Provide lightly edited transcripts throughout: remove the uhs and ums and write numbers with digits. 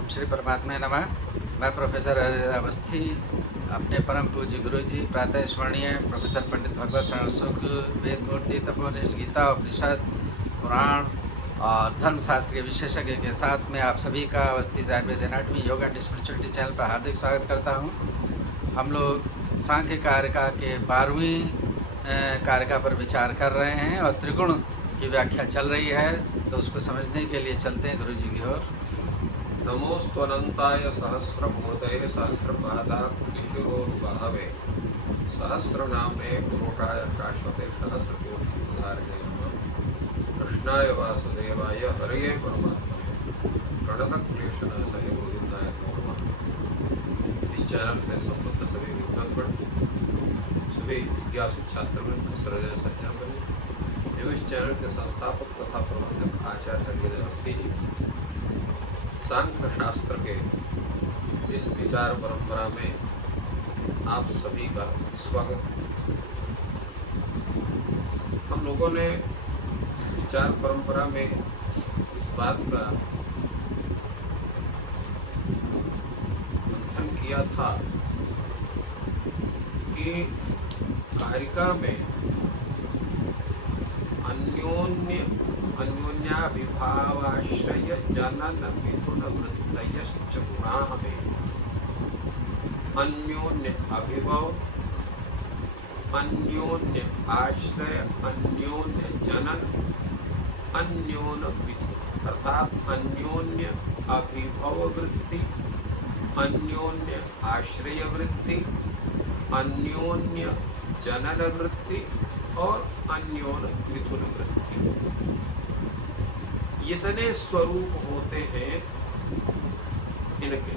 ओम श्री परमात्मा नमः। मैं प्रोफेसर अजय अवस्थी अपने परम पूज्य गुरु जी प्रातः स्मरणीय प्रोफेसर पंडित भगवत शरण शुक्ल वेद मूर्ति तपोनिष्ठ गीता उपनिषद पुराण और धर्मशास्त्र के विशेषज्ञ के साथ में आप सभी का Awasthi Ayurveda anatomy yoga and spirituality channel पर हार्दिक स्वागत करता हूँ। हम लोग सांख्य कारिका के 12वीं कारिका पर विचार कर रहे हैं और त्रिगुण की व्याख्या चल रही है, तो उसको समझने के लिए चलते हैं गुरु जी की ओर। नमोस्तनंताय सहस्रमूर्तये सहस्रपादाकुटिशिरोरुबाहवे सहस्रनाम्ने पुरुषाय शाश्वते सहस्रकोटियुगधारिणे नमः। कृष्णाय वासुदेवाय हरये परमात्मने प्रणतक्लेशनाशाय गोविंदाय नमो नमः। इस चैनल से संबद्ध सभी विद्वान सभी जिज्ञासु छात्रवृंद सृजन सज्जनवृंद एवं इस चैनल के संस्थापक तथा प्रबंधक आचार्य अजय अवस्थी जी सांख्य शास्त्र के इस विचार परंपरा में आप सभी का स्वागत। हम लोगों ने विचार परंपरा में इस बात का मंथन किया था कि कारिका में अन्योन्याभिभावाश्रय जनन मिथुन वृत्तयश्च गुणाः में अन्योन्य अभिभव, अन्योन्य आश्रय, अन्योन्य जनन, अन्योन्य मिथुन अर्थात अन्योन्य अभिभव वृत्ति, अन्योन्य आश्रय वृत्ति, अन्योन्य जनन वृत्ति और अन्योन्य मिथुन वृत्ति, इतने स्वरूप होते हैं इनके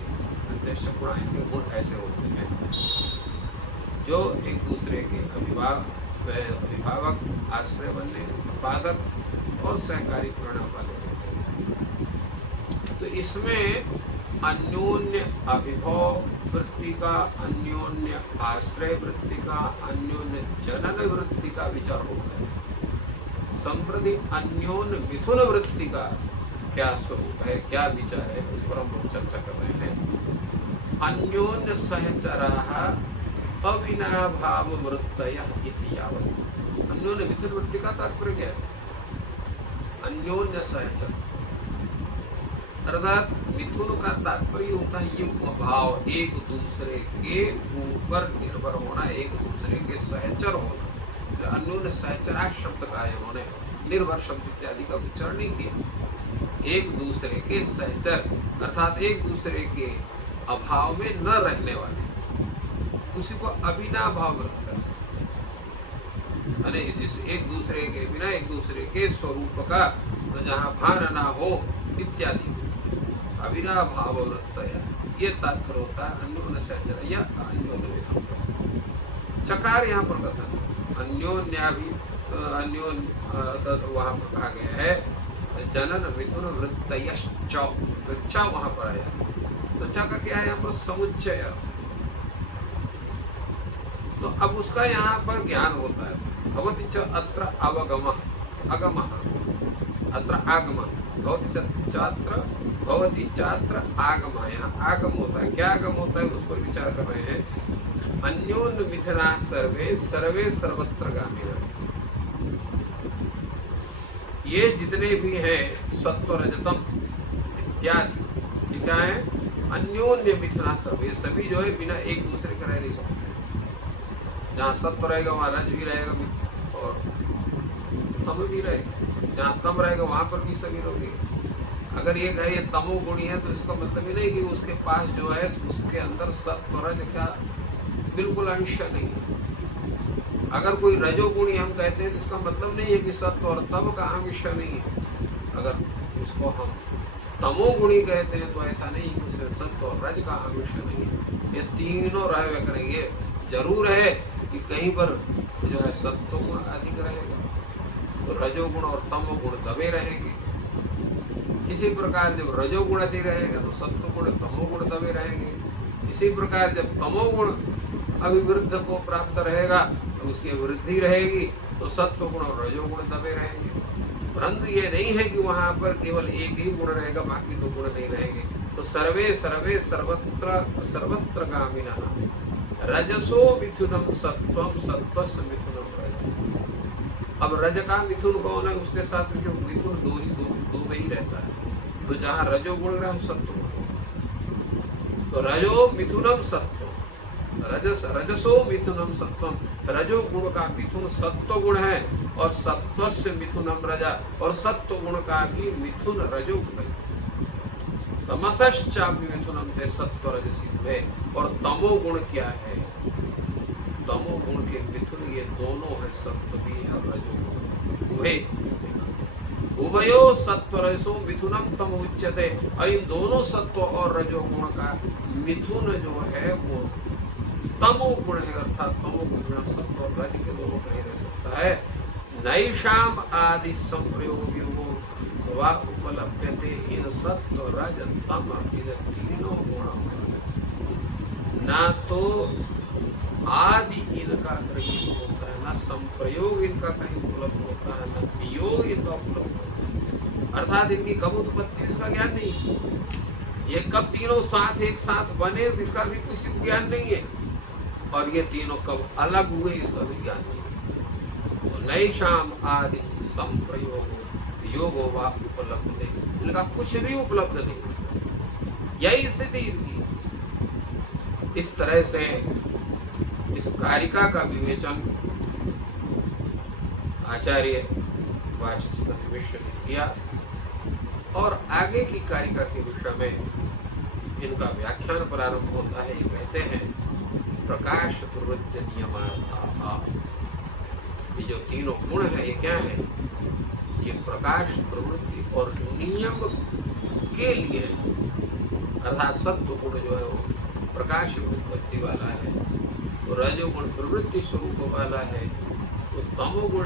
निर्देश गुण। इनके गुण ऐसे होते हैं जो एक दूसरे के अभिभावक, आश्रय बनने, उत्पादक और सहकारी परिणाम वाले होते हैं। तो इसमें अन्योन्य अभिभव वृत्ति का, अन्योन्य आश्रय वृत्ति का, अन्योन्य जनन वृत्ति का विचार होता है। संप्रति अन्योन्य मिथुन वृत्ति का क्या स्वरूप है, क्या विचार है, उस पर हम लोग चर्चा कर रहे हैं। अन्योन्य सहचराः अविनाभाव वृत्तयः इति यावत्। अन्योन्य मिथुन वृत्ति का तात्पर्य क्या है? अन्योन्य सहचर अर्थात मिथुन का तात्पर्य होता है युग्म भाव, एक दूसरे के ऊपर निर्भर होना, एक दूसरे के सहचर होना। अन्योन्य सहचरा शब्द का है, उन्होंने निर्भर शब्द इत्यादि का उच्चारण नहीं किया। एक दूसरे के सहचर अर्थात एक दूसरे के अभाव में न रहने वाले, उसी को अविनाभाव रखता है। जिस एक दूसरे के बिना एक दूसरे के स्वरूप का जहाँ भान ना हो इत्यादि अविनाभाव वृत्त है, ये तात्पर्य होता है अन्योन्य सहचर या अन्योन्य मिथुन। चकार यहाँ पर कथन अन्योन्याभि अन्योन्य वहाँ पर कहा गया है जनन मिथुन वृत्तयश्च, तो च वहाँ पर आया। तो च का क्या है यहाँ पर? समुच्चय। तो अब उसका यहाँ पर ज्ञान होता है। भवति च अत्र अवगमः, अगमः अत्र आगमः, भवति चात्र भवति चात्र आगमः, यहाँ आगम होता है। क्या आगम होता है उस पर विचार कर रहे हैं। अन्योन्य मिथुनाः सर्वे सर्वे सर्वत्र गामिनः। ये जितने भी हैं सत्व रजतम इत्यादि, ये क्या है? अन्योन्य मिथुनाः सर्वे, सभी जो है बिना एक दूसरे के रह नहीं सकते। जहाँ सत्व रहेगा वहाँ रज भी रहेगा और तम भी रहेगा। जहाँ तम रहेगा वहाँ पर भी सभी लोग। अगर ये कहे ये तमोगुणी है तो इसका मतलब ही नहीं कि उसके पास जो है उसके अंदर सत्व रज का बिल्कुल अंश नहीं है। अगर कोई रजोगुणी हम कहते हैं तो इसका मतलब नहीं है कि सत्व और तम का अंश नहीं है। अगर उसको हम तमोगुणी कहते हैं तो ऐसा नहीं कि उसमें सत्व और रज का अंश नहीं है। ये तीनों रहे करेंगे। जरूर है कि कहीं पर जो है सत्व गुण अधिक रहेगा तो रजोगुण और तमोगुण दबे रहेंगे। इसी प्रकार जब रजोगुण अधिक रहेगा तो सत्वगुण तमोगुण दबे रहेंगे। इसी प्रकार जब तमोगुण अभिवृद्ध को प्राप्त रहेगा तो उसकी वृद्धि रहेगी तो सत्वगुण और रजोगुण दबे रहेंगे। परंतु ये नहीं है कि वहां पर केवल एक ही गुण रहेगा, बाकी दो गुण नहीं रहेंगे। तो सर्वे सर्वे सर्वत्र सर्वत्र गामिनः रजसो मिथुनम सत्वम सत्वस्य मिथुनम रज। अब रज का मिथुन कौन है? उसके साथ में मिथुन दो में ही रहता है। तो जहां रजोगुण रहा सत्व, तो रजो मिथुनम सत्व, रजसो मिथुनम सत्वम, रजो गुण का मिथुन सत्व गुण है, और सत्वस्य मिथुनम रजा, और सत्व गुण का भी मिथुन रजो गुण है। तमसश्चापि मिथुनम ते सत्व रजसी है। और तमो गुण क्या है? तमो गुण के मिथुन ये दोनों है, सत्व भी है और रजो गुण उभय। उभयो सत्व रजसो मिथुनम तम उच्यते। और इन दोनों सत्व और रजो गुण का मिथुन जो है वो तमो गुण है, अर्थात तमो गुण बिना सत्व और रज के दोनों का नहीं रह सकता है। नैषाम आदि संप्रयोग योगो वा उपलभ्यते इन सत्व रज तम इन तीनों गुणों, ना तो आदि इनका ग्रहित होता है, ना संप्रयोग इनका कहीं उपलब्ध होता है, ना वियोग इनका उपलब्ध होता है। अर्थात इनकी कब उत्पत्ति इसका ज्ञान नहीं है, ये कब तीनों साथ एक साथ बने इसका भी किसी को ज्ञान नहीं है, और ये तीनों कब अलग हुए इसका भी ज्ञान नहीं है। तो नैषाम आदि संप्रयोग योगो वा उपलब्ध नहीं, इनका कुछ भी उपलब्ध नहीं। यही स्थिति इनकी। इस तरह से इस कारिका का विवेचन आचार्य वाचस्पति मिश्र ने किया, और आगे की कारिका के विषय में इनका व्याख्यान प्रारंभ होता है। ये कहते हैं प्रकाश प्रवृत्ति नियमार्थाः। ये जो तीनों गुण है ये क्या है? ये प्रकाश प्रवृत्ति और नियम के लिए, अर्थात सत्व गुण जो है वो प्रकाश उत्पत्ति वाला है, तो रजोगुण प्रवृत्ति स्वरूप वाला है, तो तमोगुण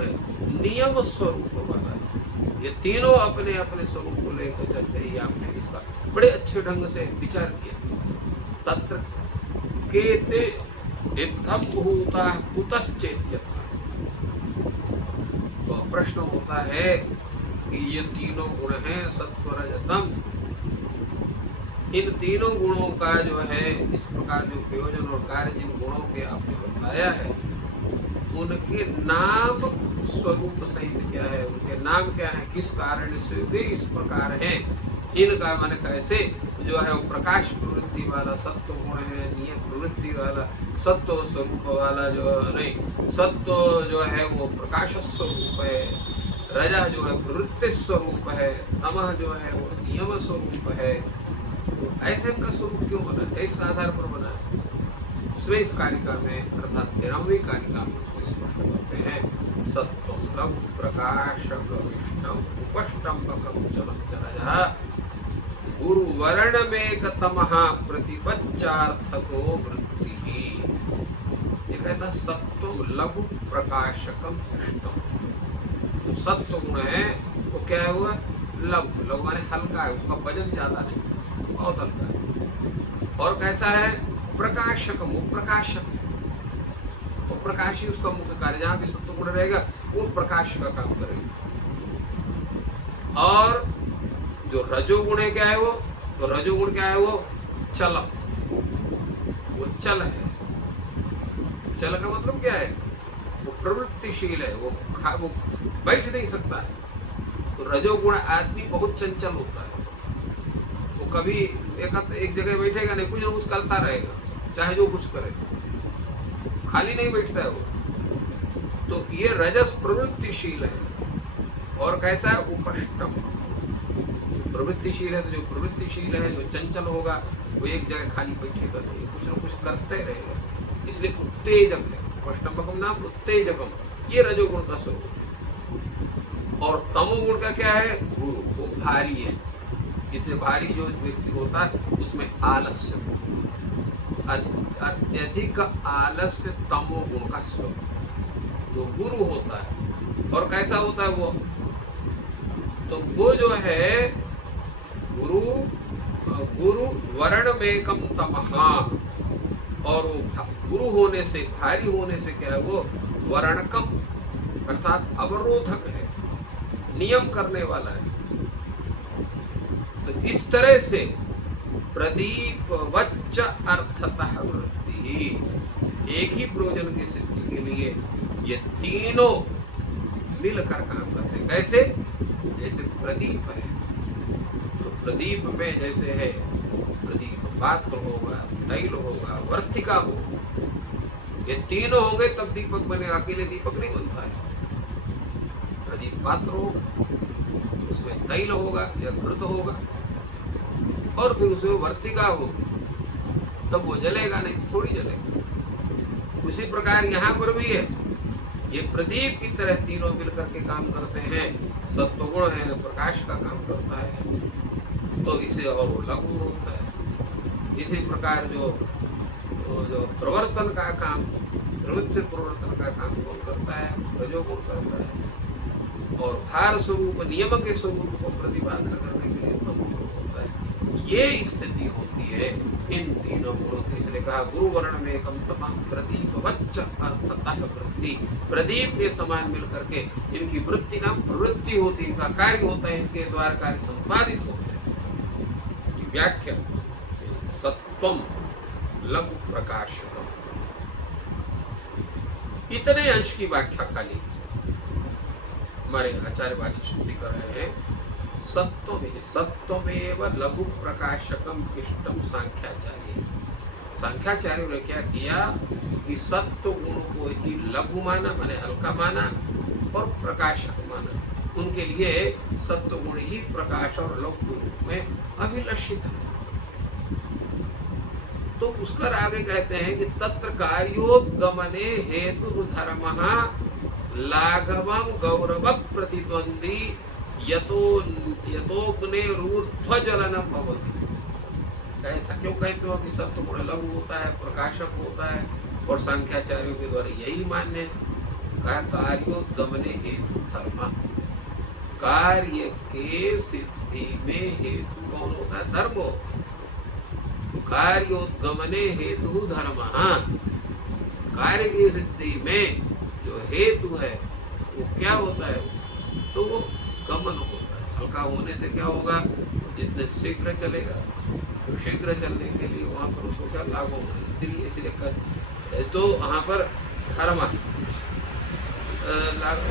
नियम स्वरूप वाला है। ये तीनों अपने अपने स्वरूप को लेकर चलते ही आपने इसका बड़े अच्छे ढंग से विचार किया। तत्र केते इत्थम भूता कुतश्चेत्यथा। तो प्रश्न होता है कि ये तीनों गुण हैं सत्व रजतम, इन तीनों गुणों का जो है इस प्रकार जो प्रयोजन और कार्य जिन गुणों के आपने बताया है, उनके नाम स्वरूप सहित क्या है, उनके नाम क्या है, किस कारण से वे इस प्रकार हैं, इनका मन कैसे जो है वो प्रकाश प्रवृत्ति वाला सत्व गुण है, नियम प्रवृत्ति वाला सत्व स्वरूप वाला जो नहीं, सत्व जो है वो प्रकाश स्वरूप है, रजा जो है प्रवृत्ति स्वरूप है, तमह जो है वो नियम स्वरूप है। तो ऐसे का स्वरूप क्यों बना, किस आधार पर बना है? उसमें इस कारिका में अर्थात 13वीं कारिका में उसको स्पष्ट करते हैं। सत्वं लघु प्रकाशक विष्णु उपष्टम्भकं चलं चरजः गुरुवर्ण में तमः प्रतिपच्चार्थको वृत्तिः। ये कहता सत्वं लघु प्रकाशकम विष्णु। तो सत्व गुण है वो क्या है, हुआ लघु, लघु माने हल्का है, उसका वजन ज्यादा नहीं, बहुत हल्का है। और कैसा है? प्रकाशकम, वो प्रकाशक है, वो प्रकाशी उसका मुख्य कार्य, जहां भी सत्व गुण रहेगा वो प्रकाश का काम करेगा। और जो रजोगुण है क्या है वो, तो रजोगुण क्या है वो चलम, वो चल है। चल का मतलब क्या है? वो प्रवृत्तिशील है, वो बैठ नहीं सकता है। तो रजोगुण आदमी बहुत चंचल होता है, वो कभी एक जगह बैठेगा नहीं, कुछ ना कुछ करता रहेगा, चाहे जो कुछ करे, खाली नहीं बैठता है वो। तो ये रजस प्रवृत्तिशील है। और कैसा है? उपष्टम, प्रवृत्तिशील है, तो जो प्रवृत्तिशील है, जो चंचल होगा, वो एक जगह खाली बैठेगा नहीं, कुछ ना कुछ करते रहेगा, इसलिए उत्तेजक है। उपष्टम्भकम नाम उत्तेजकम, ये रजोगुण का स्वरूप है। और तमोगुण का क्या है? गुरु, वो भारी है, इसलिए भारी जो व्यक्ति होता है उसमें आलस्य, अत्यधिक आलस्य तमोगुण का स्वरूप, तो गुरु होता है। और कैसा होता है वो? तो वो जो है गुरु, गुरु वर्ण मेकम तमहा, और वो गुरु होने से, भारी होने से क्या है वो वर्णकम, अर्थात अवरोधक है, नियम करने वाला है। तो इस तरह से प्रदीप वच्च अर्थतः वृत्ति, एक ही प्रयोजन की सिद्धि के लिए ये तीनों मिलकर काम करते हैं। कैसे? जैसे प्रदीप है, तो प्रदीप में जैसे है प्रदीप पात्र होगा, तैल होगा, वर्तिका हो, ये तीनों होंगे तब दीपक बने, अकेले दीपक नहीं बनता है। प्रदीप पात्र होगा, उसमें तैल होगा या घृत होगा, और फिर उसमें वर्तिका होगी, तब वो जलेगा, नहीं तो थोड़ी जलेगा। उसी प्रकार यहाँ पर भी है, ये प्रदीप की तरह तीनों मिलकर के काम करते हैं। सत्वगुण है, प्रकाश का काम करता है, तो इसे और वो लघु होता है। इसी प्रकार जो प्रवर्तन का काम, प्रवृत्ति प्रवर्तन का काम कौन करता है? रजोगुण करता है। और भार स्वरूप, नियम के स्वरूप को प्रतिपादन करने के लिए तमोगुण होता है। ये स्थिति होती है इन तीनों गुणों की। इसलिए कहा गुरु वर्ण में एकम तमः प्रदीप वच्च अर्थतः वृत्ति, प्रदीप के समान मिलकर के इनकी वृत्ति नाम प्रवृत्ति होती है, इनका कार्य होता है, इनके द्वारा कार्य संपादित होते हैं। इसकी व्याख्या सत्वम लघु प्रकाशकम, इतने अंश की व्याख्या खाली हमारे आचार्य वाची श्रुति कर रहे हैं। सत्वमेव लघु प्रकाशकम इष्टम सांख्याचार्य। सांख्याचार्यों ने क्या किया कि सत्व गुण को ही लघु माना, माने हल्का माना, और प्रकाशक माना। उनके लिए सत्व गुण ही प्रकाश और लघु रूप में अभिलषित है। तो उसकर आगे कहते हैं कि तत्र कार्योद्गमने हेतु धर्मः लाघवम गौरव प्रतिद्वंदी यतोग्ने रूर्ध्वजलनम भवति। ऐसा क्यों कहते हो कि सत्व गुण लघु होता है, प्रकाशक होता है, और सांख्याचार्यों के द्वारा यही मान्य है। कहा कार्योद्गमने हेतु धर्म, कार्य के सिद्धि में हेतु कौन होता है? धर्म। कार्योद्गमने हेतु धर्म, कार्य की सिद्धि में जो हेतु है वो क्या होता है? तो वो गमन होता है। हल्का होने से क्या होगा? जितने शीघ्र चलेगा, तो शीघ्र चलने के लिए वहां पर उसको क्या लागू होना, इसलिए तो वहां पर धर्म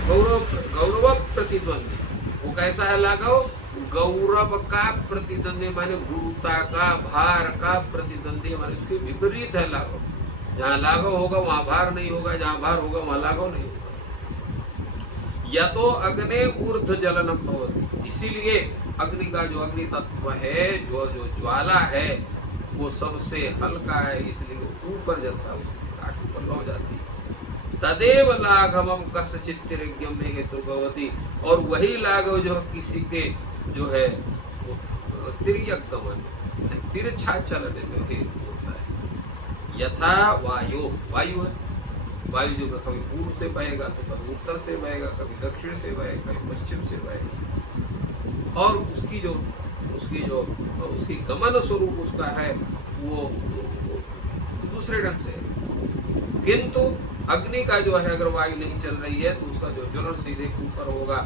गौरव प्रतिद्वंदी, वो कैसा है लाघव? गौरव का प्रतिद्वंदी माने गुरुता का, भार का प्रतिद्वंदी माने उसके विपरीत है लाघव। जहाँ लाघव होगा वहां भार नहीं होगा, जहाँ भार होगा वहां लाघव नहीं होगा। यतो अग्ने ऊर्ध्व जलनम भवति, इसीलिए अग्नि का जो अग्नि तत्व है, जो ज्वाला है, वो सबसे हल्का है, इसलिए वो ऊपर जलता है, उसकी प्रकाश ऊपर लौ जाती है। तदेव लाघवम कस्यचित् तिर्यज्ञम में हेतु भवति, और वही लाघव जो किसी के जो है वो तिर्यगमन, तिरछा चलने में हेतु होता है। यथा वायु, वायु है, वायु जो कभी पूर्व से बहेगा तो कभी उत्तर से बहेगा, कभी दक्षिण से बहेगा, कभी पश्चिम से बहेगा, और उसकी गमन स्वरूप उसका है वो दूसरे ढंग से है। किंतु अग्नि का जो है अगर वायु नहीं चल रही है तो उसका जो ज्वलन सीधे ऊपर होगा,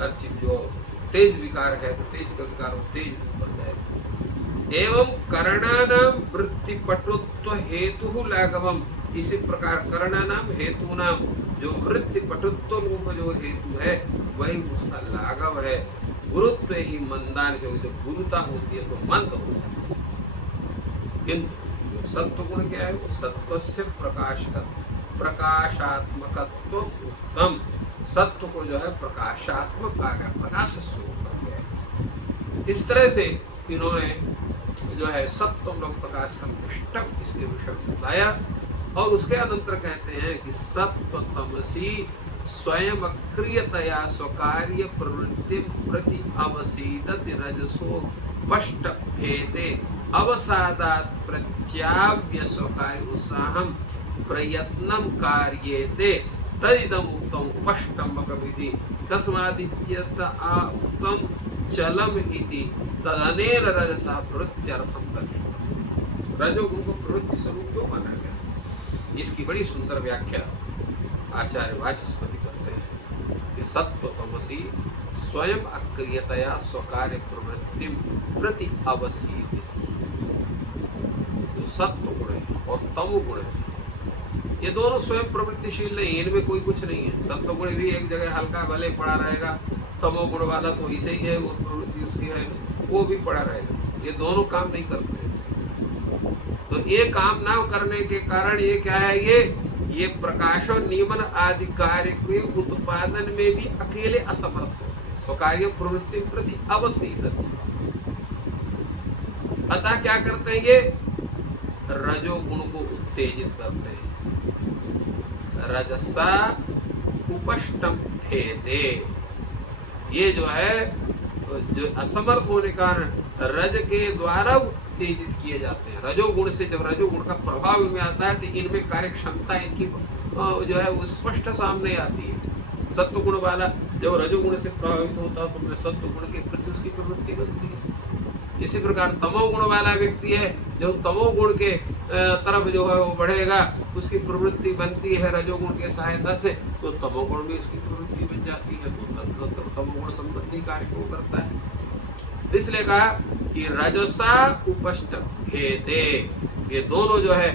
हर चीज जो तेज विकार है तो तेज का विकार हो, तेज ऊपर जाएगा। एवं करणानाम वृत्ति पटुत्व हेतु लाघवम, इसी प्रकार करणानाम हेतु नाम जो वृत्ति पटुत्व रूप जो हेतु है वही उसका लाघव है। गुरुत्व ही मंदान, जो गुरुता होती है तो मंद हो जाती है। किंतु सत्व गुण क्या है? वो सत्वस्य प्रकाशात्मकत्व उत्तम, सत्व को जो है प्रकाशात्मक कहा गया, प्रकाश स्वरूप कहा गया। इस तरह से इन्होंने जो है सत्वम लोग प्रकाश का इष्टम इसके विषय में बताया। और उसके अनंतर कहते हैं कि सत्व तमसी स्वयं अक्रियतया स्वकार्य प्रवृत्ति प्रति अवसीदति रजसो वष्ट भेदे अवसादात् प्रत्याव्य स्वकार्य उत्साहम प्रयत्नम कार्येते तदिदम उक्तम उपष्टम्भक विधि तस्मादित्यत उक्तम चलम इति तदनेन रजसः प्रवृत्त्यर्थम दर्शितम्। रजोगुण को प्रवृत्ति स्वरूप क्यों माना गया? इसकी बड़ी सुंदर व्याख्या आचार्य वाचस्पति करते हैं कि सत्व तमसी स्वयं अक्रियतया स्वकार्य प्रवृत्ति प्रति अवसीयति। जो सत्व गुण है और तमो गुण है, ये दोनों स्वयं प्रवृत्तिशील नहीं, इनमें कोई कुछ नहीं है। सत्व गुण भी एक जगह हल्का भले पड़ा रहेगा, तमो गुण वाला तो ऐसे ही है, वो प्रवृत्ति उसकी है, वो भी पड़ा रहेगा। ये दोनों काम नहीं करते। तो ये काम ना करने के कारण ये क्या है, ये प्रकाश और नियमन आदि कार्य के उत्पादन में भी अकेले असमर्थ हो, स्वकार्य प्रवृत्ति प्रति अवसीयति। अतः क्या करते हैं, ये रजोगुण को उत्तेजित करते हैं। रजसा उपष्टम भेदे, ये जो है जो असमर्थ होने के कारण रज के द्वारा उत्तेजित किए जाते हैं। रजोगुण से जब रजोगुण का प्रभाव इनमें आता है तो इनमें कार्य क्षमता इनकी जो है वो स्पष्ट सामने आती है। सत्व गुण वाला जब रजोगुण से प्रभावित होता है तो अपने सत्व गुण के प्रति उसकी प्रवृत्ति बनती है। इसी प्रकार तमोगुण वाला व्यक्ति है, जब तमोगुण के तरफ जो है वो बढ़ेगा, उसकी प्रवृत्ति बनती है रजोगुण के सहायता से, तो तमोगुण भी उसकी प्रवृत्ति बन जाती है, तो तमोगुण संबंधी कार्य को करता है। इसलिए कहा कि रजसा उपष्ट भेदे, ये दोनों जो है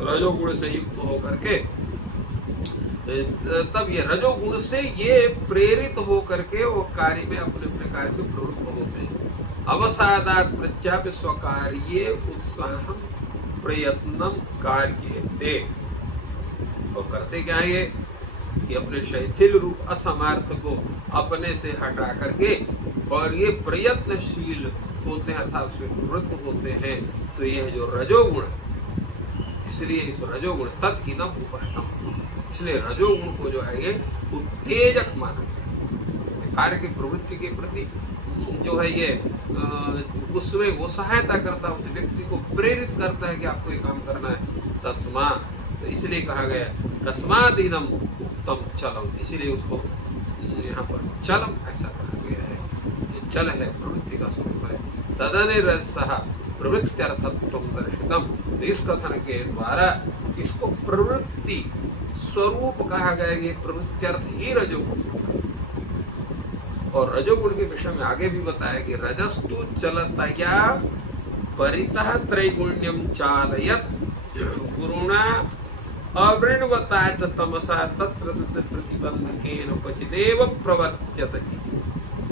रजोगुण से युक्त होकर के, तब ये रजोगुण से ये प्रेरित होकर के वो कार्य में अपने अपने कार्य में प्रवृत्त होते हैं। अवसादात प्रत्यापि स्वकार्ये उत्साह प्रयत्नम कार्यते, और करते क्या है ये कि अपने शैथिल रूप असमर्थ को अपने से हटा करके और ये प्रयत्नशील होते हैं अर्थात उसमें प्रवृत्त होते हैं। तो यह जो रजोगुण है, इसलिए इस रजोगुण तत् इदम उपष्टम, इसलिए रजोगुण को जो है ये उत्तेजक माना गया, कार्य की प्रवृत्ति के प्रति जो है ये उसमें वो सहायता करता है, उस व्यक्ति को प्रेरित करता है कि आपको ये काम करना है। तस्मा, तो इसलिए कहा गया तस्माद् इदम उत्तम चलम, इसीलिए उसको यहाँ पर चलम ऐसा कहा गया है। ये चल है, प्रवृत्ति का स्वरूप है। तदनिरसः प्रवृत्त्यर्थत्वं दर्शितम, तो इस कथन के द्वारा इसको प्रवृत्ति स्वरूप कहा गया। ये प्रवृत्त्यर्थ ही रजोगुण, और रजोगुण के विषय में आगे भी बताया कि रजस्तु चलतया परितः त्रैगुण्यम चालयत गुरुणा अवृण्वता च तमसा तत्र प्रतिबंधकेन क्वचिदेव प्रवर्त्यत।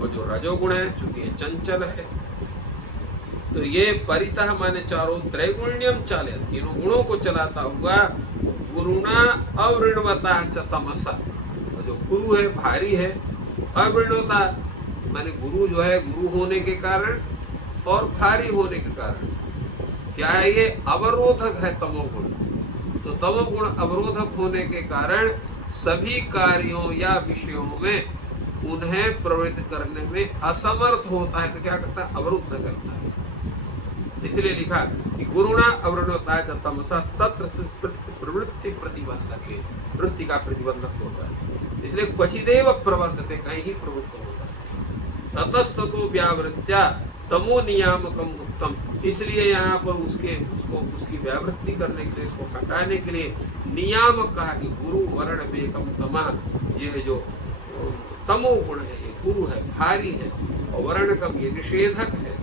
और जो रजोगुण है चूंकि चंचल है, तो ये परितः माने चारों, त्रैगुण्यम चालयत तीनों गुणों को चलाता हुआ, गुरुणा अवृण्वता च तमसा, जो गुरु है भारी है, अवृण्वता माने गुरु जो है गुरु होने के कारण और भारी होने के कारण क्या है, ये अवरोधक है तमोगुण। तो तमोगुण अवरोधक होने के कारण सभी कार्यों या विषयों में उन्हें प्रवृत्त करने में असमर्थ होता है। तो क्या करता है, अवरुद्ध करता है। इसलिए लिखा कि गुरुणा अवृण्वता च तमसा तत्र प्रवृत्ति प्रतिबंधक, वृत्ति का प्रतिबंधक होता है। इसलिए क्वचिदेव प्रवर्तते, कहीं ही प्रवृत्त होता है। ततस्ततो व्यावृत्त्या तमो नियामकम उत्तम, इसलिए यहाँ पर उसकी व्यावृत्ति करने के लिए, इसको हटाने के लिए नियामक कहा कि गुरु वर्ण वेकम तमः, यह जो तमो गुण है ये गुरु है, भारी है, और वर्णकम ये निषेधक है,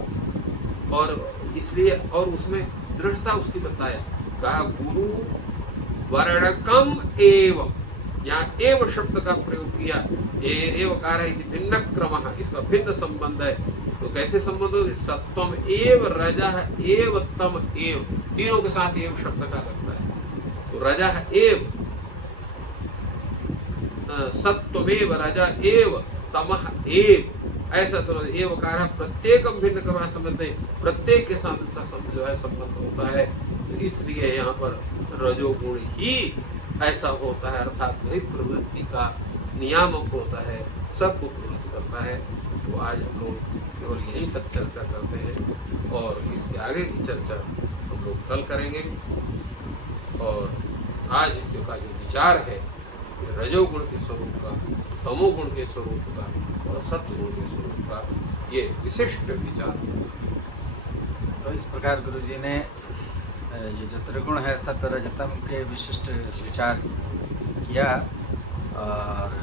और इसलिए और उसमें दृढ़ता उसकी बताया, कहा गुरु वर्णकम एव, यहाँ एव शब्द का प्रयोग किया। एव कार है भिन्न क्रम, इसका भिन्न संबंध है। तो कैसे संबंध हो, सत्वम एव रजः एव तम एव, तीनों के साथ एव शब्द का लगता है। तो रजः एव, सत्वमेव रजः एव तमः एव, ऐसा तो एव कार प्रत्येकम भिन्न क्रम संबंध है, प्रत्येक के साथ इसका जो है संबंध होता है। तो इसलिए यहाँ पर रजोगुण ही ऐसा होता है, अर्थात वही प्रवृत्ति का नियामक होता है, सबको प्रवृत्त करता है। तो आज हम लोग केवल यहीं तक चर्चा करते हैं, और इसके आगे की चर्चा हम लोग कल करेंगे। और आज का जो विचार है रजोगुण के स्वरूप का, तमोगुण के स्वरूप का और सत्वगुण के स्वरूप का ये विशिष्ट विचार। तो इस प्रकार गुरु जी ने ये जो त्रिगुण है सत्व रजतम के विशिष्ट विचार किया, और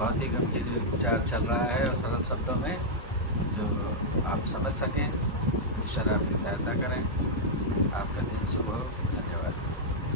बहुत ही गंभीर विचार चल रहा है और सरल शब्दों में जो आप समझ सकें। ईश्वर आपकी सहायता करें।